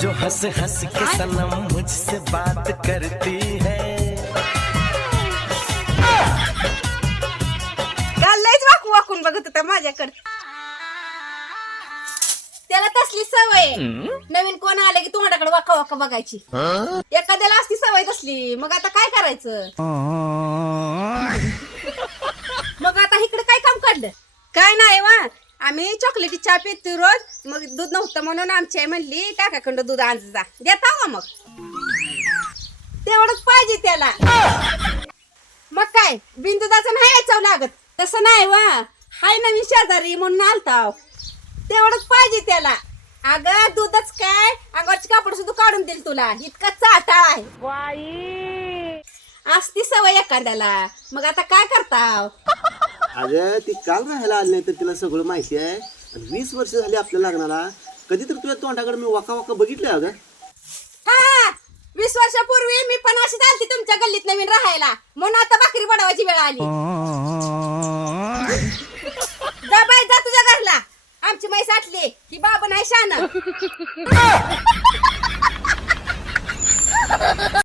जो हंस हंस के सनम मुझसे बात करती है। लयच वाकू वाकून बघत होता माझ्याकडे. त्याला तसली सवय नवीन कोण आले की तोंडाकडे वाका वाका बघायची. एखाद्याला असती सवय तसली, मग आता काय करायचं. मग आता इकडे काय काम काढलं. काय नाही वा, आम्ही चॉकलेटी चहा पितो रोज. मग दूध नव्हतं म्हणून आमची आई म्हणली टाकाखंड दूध आणज जा. देता का मग तेवढंच पाहिजे त्याला. मग काय बिन दुधाचं नाही यायचं लागत. तसं नाही वा, हाय नवीन शेजारी म्हणून आलता. तेवढंच पाहिजे त्याला. अगं दूधच काय, अंगावरची कापड सुद्धा काढून देईल तुला. इतका चाटा आहे असती सवय एखाद्याला. मग आता काय करताव. अगं ती काल राहायला आली नाही तर तिला सगळं माहिती आहे. 20 वर्ष झाली आपल्या लग्नाला. कधी तर तुझ्या तोंडाकडे मी वाका वाका बघितलं अगं. हा 20 वर्षापूर्वी मी पण अशी आलती तुमच्या गल्लीत नवीन राहायला, म्हणून आता भाकरी बनवायची वेळ आली. जा बाय जा तुझ्या घरला. आमची म्हैस आटली ही बाबा नाही शान.